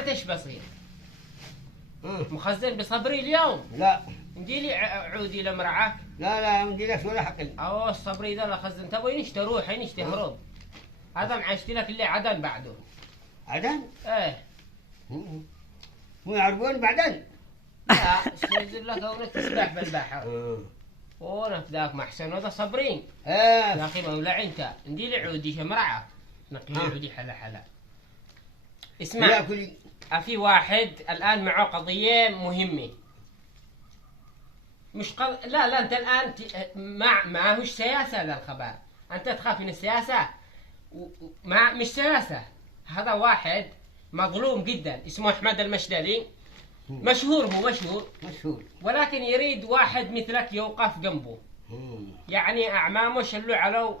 انت ايش بصير؟ مخزن بصبري اليوم؟ لا ندي لي عودي لمرعاك؟ لا لا ما لك ولا حقل. الصبري ذا لا خزن تبغى ينشتي روح ينشتي هرب. هذا معشتي لك اللي عدن بعده. عدن؟ ايه مو يعرفون بعدين؟ لا سينزل لك ونك تسبح بالبحر. ونك ذاك محسن وهذا صبرين. يا اخي مولع انت ندي لي عودي شمرعه نقي لي عودي حلا حلا. اسمع في واحد الان معه قضيه مهمه. مش لا انت الان معهوش سياسه ذا الخبر. انت تخاف من السياسه مش سياسه. هذا واحد مظلوم جدا اسمه احمد المشدلي. مشهور هو مشهور ولكن يريد واحد مثلك يوقف جنبه. يعني اعمامه شلوا علو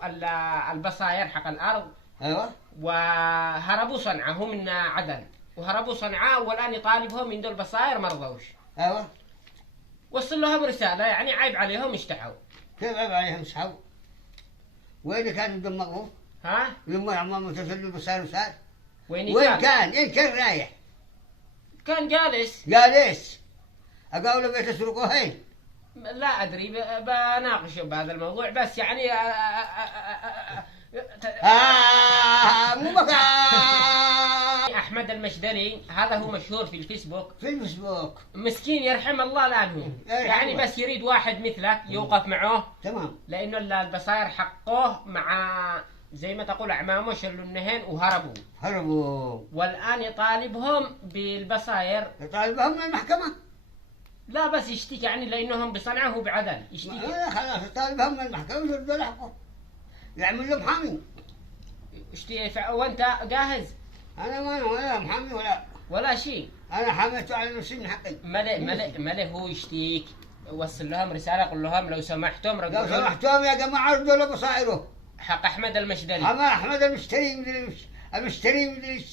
البصاير حق الارض. ايوه وهربوا صنعاء من عدن وهربوا صنعاء والان يطالبهم من دول البصاير ما رضوش. ايوه وصل لهم رساله يعني عيب عليهم اشتحوا. كيف عيب عليهم اشتحوا؟ وين كانوا يدمغوا؟ ها؟ لما عمامه تسلوا البصاير وسار؟ وين كان رايح؟ كان جالس اقول له بيتسرقوهين. لا ادري بناقشه بهذا الموضوع بس يعني مو بقى. احمد المشدلي هذا هو مشهور في الفيسبوك. مسكين يرحم الله لانه يعني بس يريد واحد مثلك يوقف معه. تمام. لانه البصاير حقه مع زي ما تقول اعمامه شلوا النهن وهربوا والان يطالبهم بالبصاير. يطالبهم من المحكمه؟ لا بس يشتكي يعني لانهم بصنعاء هو بعدن يشتكي. لا خلاص يطالبهم من المحكمه ويردوا له حقه. يعمل له محامي. وانت جاهز؟ انا ما ولا محامي ولا شيء. انا حميته على نفسي من حقي. ملئ هو يشتيك. وصل لهم رساله قل لهم لو سمحتم يا جماعه ردوا له بصائره حق احمد المشدلي. احمد المشتري مدري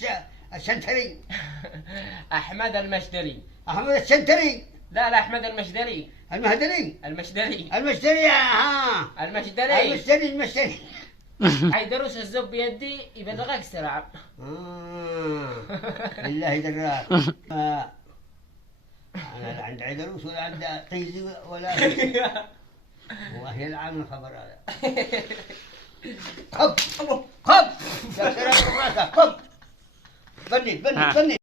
السنتري. احمد المشدلي. احمد السنتري. لا احمد المشدلي. المشدلي. المشتري. عيدروس الزب بيدي يبلغك سرعة. بالله دراك. أنا لا عند عيدروس ولا عند قيزي ولا والله يلعن الخبر هذا. خب. يا سلام راسك خب. بني.